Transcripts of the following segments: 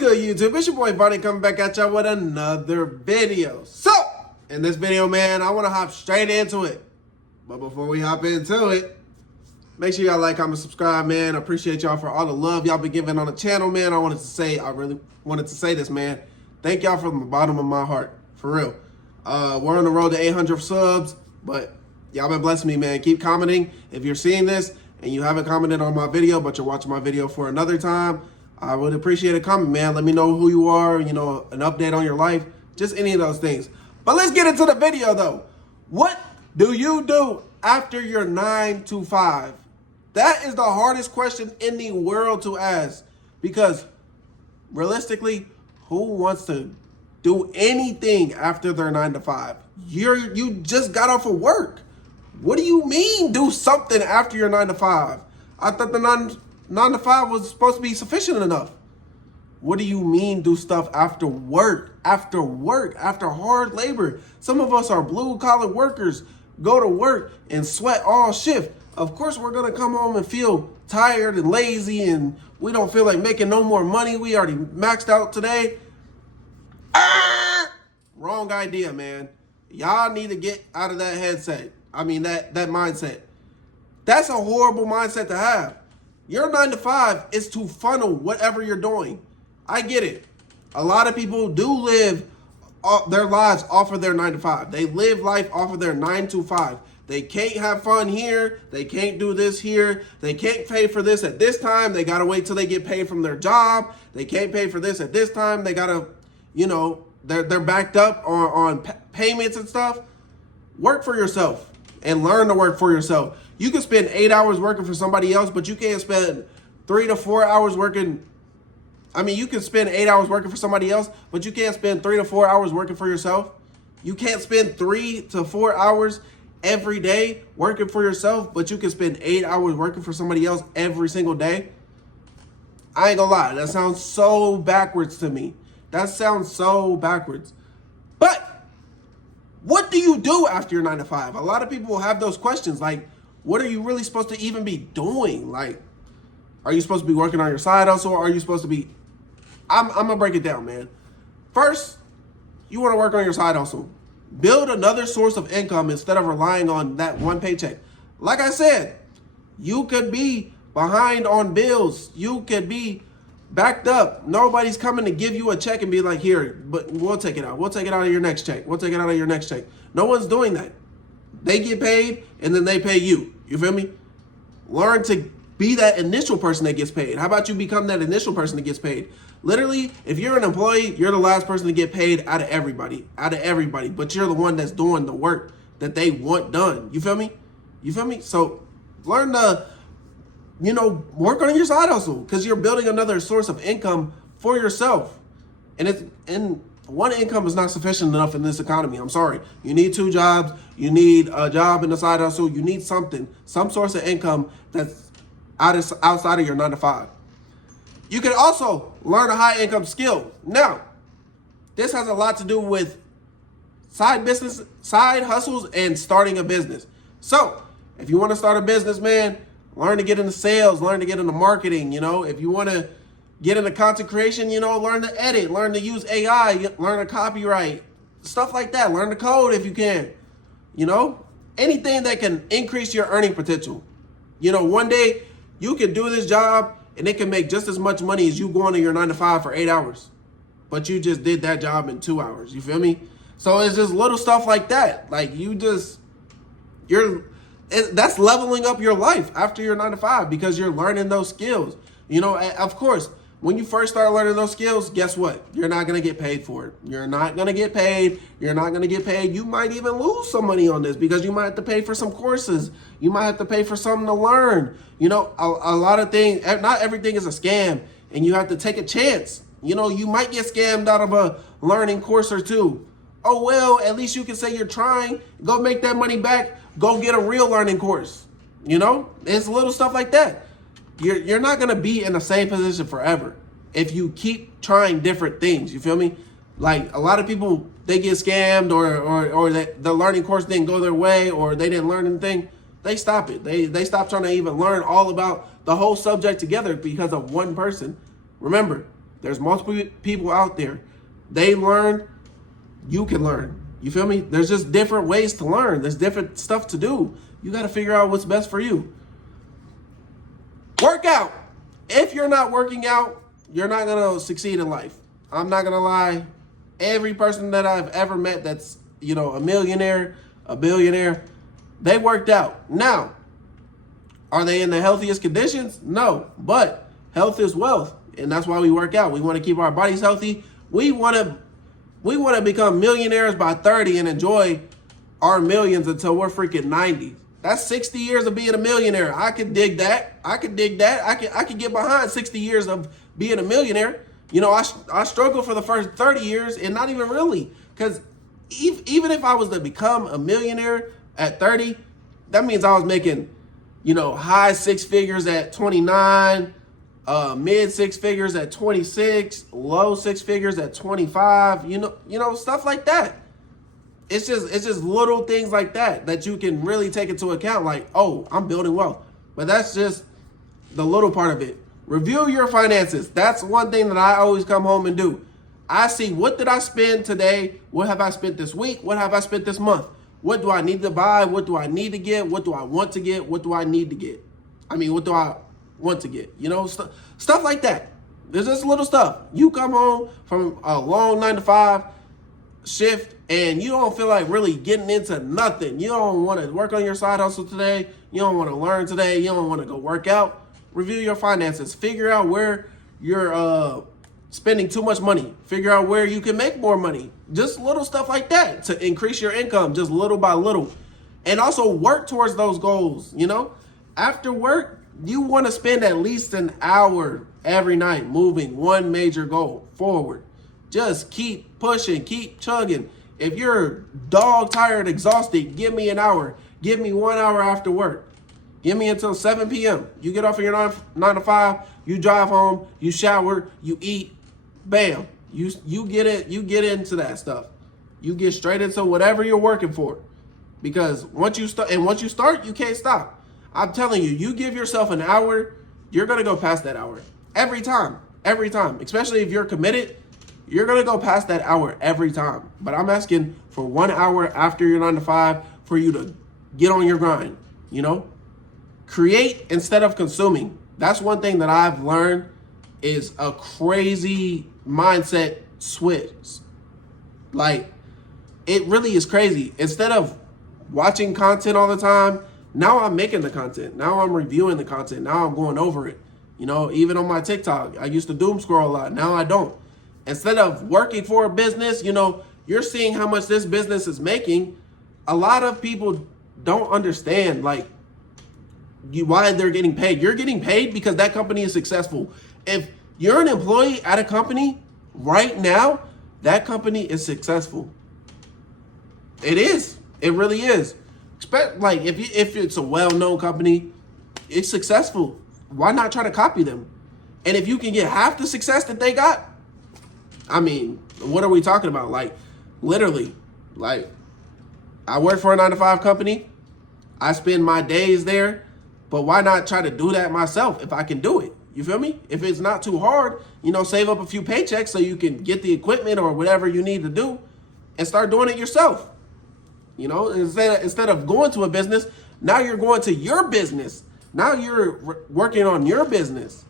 good, YouTube? It's your boy Bonnie coming back at y'all with another video. So, in this video, man, I want to hop straight into it. But before we hop into it, make sure y'all like, comment, subscribe, man. I appreciate y'all for all the love y'all been giving on the channel, man. I really wanted to say this, man. Thank y'all from the bottom of my heart, for real. We're on the road to 800 subs, but y'all been blessing me, man. Keep commenting. If you're seeing this and you haven't commented on my video, but you're watching my video for another time, I would appreciate a comment, man. Let me know who you are, you know, an update on your life, just any of those things. But let's get into the video, though. What do you do after your 9 to 5? That is the hardest question in the world to ask, because realistically, who wants to do anything after their 9 to 5? You just got off of work. What do you mean do something after your 9 to 5? I thought the 9 to 5 was supposed to be sufficient enough. What do you mean do stuff after work? After work, after hard labor. Some of us are blue collar workers, go to work and sweat all shift. Of course, we're gonna come home and feel tired and lazy and we don't feel like making no more money. We already maxed out today. Wrong idea, man. Y'all need to get out of that that mindset. That's a horrible mindset to have. Your 9 to 5 is to funnel whatever you're doing. I get it. A lot of people do live their lives off of their 9 to 5. They live life off of their 9 to 5. They can't have fun here. They can't do this here. They can't pay for this at this time. They got to wait till they get paid from their job. They can't pay for this at this time. They got to, you know, they're backed up on payments and stuff. Work for yourself and learn to work for yourself. You can spend 8 hours working for somebody else, but you can't spend 3 to 4 hours working. I mean, you can spend 8 hours working for somebody else, but you can't spend 3 to 4 hours working for yourself. You can't spend 3 to 4 hours every day working for yourself, but you can spend 8 hours working for somebody else every single day. I ain't gonna lie, that sounds so backwards to me. That sounds so backwards. But what do you do after your 9 to 5? A lot of people have those questions, like, what are you really supposed to even be doing? Like, are you supposed to be working on your side hustle? Or are you supposed to be, I'm gonna break it down, man. First, you wanna work on your side hustle. Build another source of income instead of relying on that one paycheck. Like I said, you could be behind on bills. You could be backed up. Nobody's coming to give you a check and be like, here, but we'll take it out. We'll take it out of your next check. We'll take it out of your next check. No one's doing that. They get paid and then they pay you. You feel me? Learn to be that initial person that gets paid. How about you become that initial person that gets paid? Literally, if you're an employee, you're the last person to get paid out of everybody, but you're the one that's doing the work that they want done. You feel me? You feel me? So learn to, you know, work on your side hustle, because you're building another source of income for yourself. And one income is not sufficient enough in this economy. I'm sorry. You need 2 jobs. You need a job and a side hustle. You need something, some source of income that's outside of your 9 to 5. You can also learn a high income skill. Now, this has a lot to do with side hustles and starting a business. So if you want to start a business, man, learn to get into sales, learn to get into marketing. You know, if you want to get into content creation, you know, learn to edit, learn to use AI, learn to copyright, stuff like that. Learn to code if you can, you know, anything that can increase your earning potential. You know, one day you can do this job and it can make just as much money as you going to your 9 to 5 for 8 hours, but you just did that job in 2 hours. You feel me? So it's just little stuff like that. Like that's leveling up your life after your 9 to 5, because you're learning those skills. You know, of course, when you first start learning those skills, guess what? You're not going to get paid for it. You're not going to get paid. You're not going to get paid. You might even lose some money on this, because you might have to pay for some courses. You might have to pay for something to learn. You know, a lot of things, not everything is a scam, and you have to take a chance. You know, you might get scammed out of a learning course or two. Oh, well, at least you can say you're trying. Go make that money back. Go get a real learning course. You know, it's little stuff like that. You're not going to be in the same position forever if you keep trying different things. You feel me? Like, a lot of people, they get scammed or the learning course didn't go their way, or they didn't learn anything. They stop it. They stop trying to even learn all about the whole subject together because of one person. Remember, There's multiple people out there. They learn, you can learn. You feel me? There's just different ways to learn. There's different stuff to do. You got to figure out what's best for you. Work out. If you're not working out, you're not going to succeed in life. I'm not going to lie. Every person that I've ever met that's, a millionaire, a billionaire, they worked out. Now, are they in the healthiest conditions? No, but health is wealth, and that's why we work out. We want to keep our bodies healthy. We want to become millionaires by 30 and enjoy our millions until we're freaking 90. That's 60 years of being a millionaire. I could dig that. I could get behind 60 years of being a millionaire. I struggled for the first 30 years and not even really, because even if I was to become a millionaire at 30, that means I was making, high six figures at 29, mid six figures at 26, low six figures at 25, stuff like that. It's just little things like that you can really take into account, like, oh, I'm building wealth. But that's just the little part of it. Review your finances. That's one thing that I always come home and do. I see, what did I spend today? What have I spent this week? What have I spent this month? What do I need to buy? What do I need to get? What do I want to get? What do I need to get? What do I want to get? Stuff like that. There's just little stuff. You come home from a long 9-to-5 shift and you don't feel like really getting into nothing. You don't want to work on your side hustle today. You don't want to learn today. You don't want to go work out. Review your finances. Figure out where you're spending too much money. Figure out where you can make more money. Just little stuff like that to increase your income, just little by little. And also work towards those goals. After work, you want to spend at least an hour every night moving one major goal forward. Just keep pushing, keep chugging. If you're dog tired, exhausted, give me an hour. Give me 1 hour after work. Give me until 7 p.m. You get off of your 9 to 5, you drive home, you shower, you eat, bam. You get it. You get into that stuff. You get straight into whatever you're working for. Because once you start, you can't stop. I'm telling you, you give yourself an hour, you're going to go past that hour. Every time. Especially if you're committed, you're going to go past that hour every time. But I'm asking for 1 hour after your 9 to 5 for you to get on your grind, Create instead of consuming. That's one thing that I've learned is a crazy mindset switch. Like, it really is crazy. Instead of watching content all the time, now I'm making the content. Now I'm reviewing the content. Now I'm going over it. Even on my TikTok, I used to doom scroll a lot. Now I don't. Instead of working for a business, you're seeing how much this business is making. A lot of people don't understand, why they're getting paid. You're getting paid because that company is successful. If you're an employee at a company right now, that company is successful. It is. It really is. Like if it's a well-known company, it's successful. Why not try to copy them? And if you can get half the success that they got, what are we talking about? Literally, I work for a 9 to 5 company. I spend my days there. But why not try to do that myself if I can do it? You feel me? If it's not too hard, save up a few paychecks so you can get the equipment or whatever you need to do and start doing it yourself. Instead of going to a business, now you're going to your business. Now you're working on your business.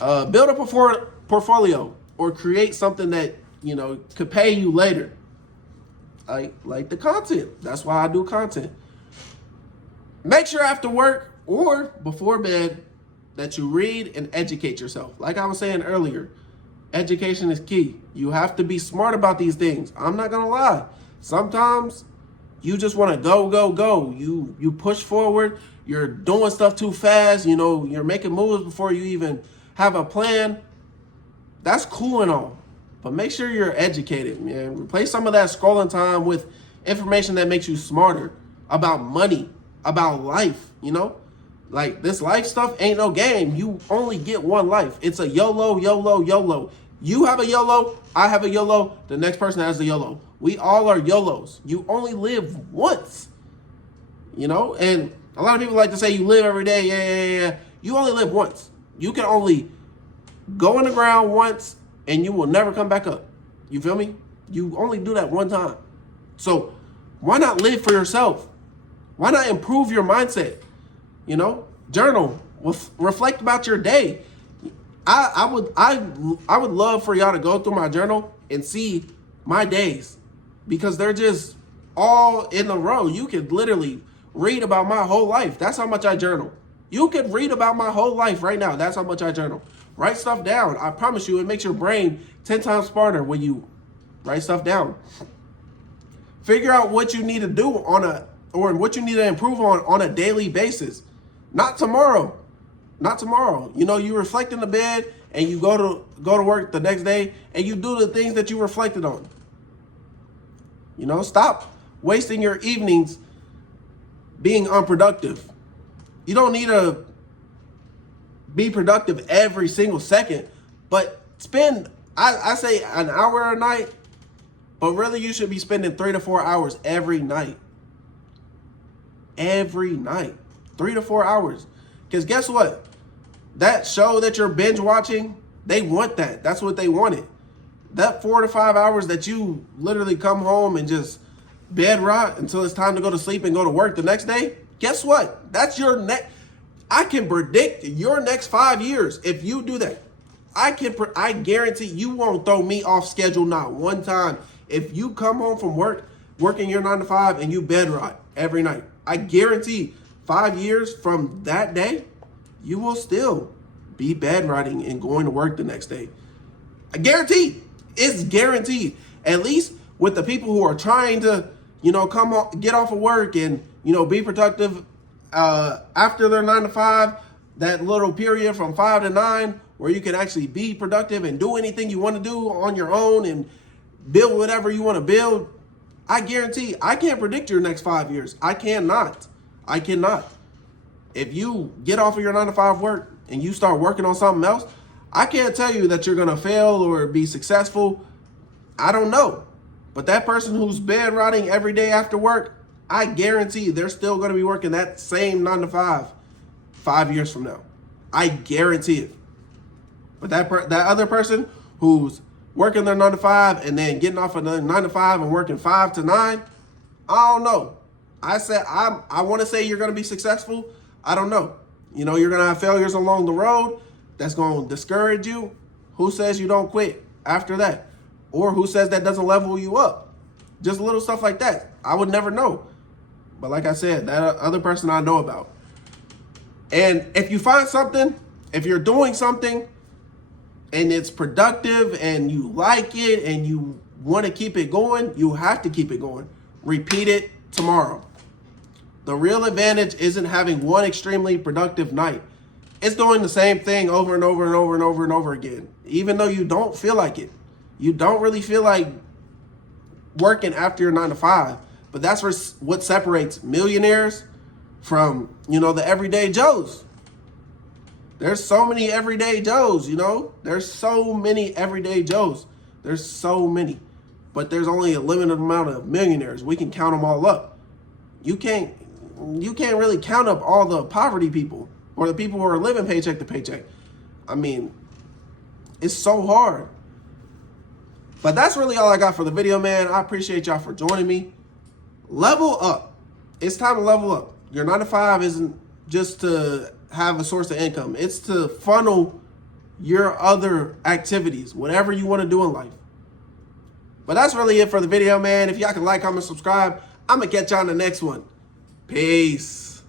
Build up a portfolio or create something that, could pay you later. Like the content. That's why I do content. Make sure after work or before bed that you read and educate yourself. Like I was saying earlier, education is key. You have to be smart about these things. I'm not going to lie. Sometimes you just want to go. You push forward. You're doing stuff too fast. You're making moves before you even have a plan. That's cool and all. But make sure you're educated, man. Replace some of that scrolling time with information that makes you smarter about money, about life, Like, this life stuff ain't no game. You only get one life. It's a YOLO. You have a YOLO, I have a YOLO, the next person has a YOLO. We all are YOLOs. You only live once, And a lot of people like to say you live every day. Yeah. You only live once. You can only Go in the ground once and you will never come back up. You feel me? You only do that one time. So why not live for yourself? Why not improve your mindset? You know, journal, reflect about your day. I would love for y'all to go through my journal and see my days, because they're just all in a row. You could literally read about my whole life. That's how much I journal. You could read about my whole life right now. That's how much I journal. Write stuff down. I promise you, it makes your brain 10 times smarter when you write stuff down. Figure out what you need to do or what you need to improve on a daily basis. Not tomorrow. Not tomorrow. You know, you reflect in the bed and you go to work the next day and you do the things that you reflected on. You know, stop wasting your evenings being unproductive. You don't need to be productive every single second, but spend, I say an hour a night, but really you should be spending 3 to 4 hours every night. Every night. 3 to 4 hours. Because guess what? That show that you're binge watching, they want that. That's what they wanted. That 4 to 5 hours that you literally come home and just bed rot until it's time to go to sleep and go to work the next day. Guess what? That's your next. I can predict your next 5 years if you do that. I guarantee you won't throw me off schedule not one time. If you come home from work, working your 9 to 5 and you bed rot every night, I guarantee 5 years from that day, you will still be bed rotting and going to work the next day. I guarantee. It's guaranteed. At least with the people who are trying to, you know, get off of work and, you know, be productive after their 9 to 5, that little period from 5 to 9 where you can actually be productive and do anything you want to do on your own and build whatever you want to build. I guarantee I can't predict your next 5 years. I cannot. If you get off of your 9 to 5 work and you start working on something else, I can't tell you that you're going to fail or be successful. I don't know. But that person who's bed rotting every day after work, I guarantee they're still going to be working that same 9 to 5 years from now. I guarantee it. But that other person who's working their 9 to 5 and then getting off of the 9 to 5 and working 5 to 9, I don't know. I want to say you're going to be successful. I don't know. You know, you're going to have failures along the road. That's going to discourage you. Who says you don't quit after that? Or who says that doesn't level you up? Just little stuff like that. I would never know. But like I said, that other person I know about. And if you find something, if you're doing something and it's productive and you like it and you want to keep it going, you have to keep it going. Repeat it tomorrow. The real advantage isn't having one extremely productive night. It's doing the same thing over and over and over and over and over again. Even though you don't feel like it. You don't really feel like working after your 9 to 5. But that's what separates millionaires from, you know, the everyday Joes. There's so many everyday Joes, you know. There's so many everyday Joes. There's so many. But there's only a limited amount of millionaires. We can count them all up. You can't really count up all the poverty people or the people who are living paycheck to paycheck. I mean, it's so hard. But that's really all I got for the video, man. I appreciate y'all for joining me. Level up. It's time to level up. Your 9 to 5 isn't just to have a source of income. It's to funnel your other activities, whatever you want to do in life. But that's really it for the video, man. If y'all can like, comment, subscribe, I'm going to catch y'all in the next one. Peace.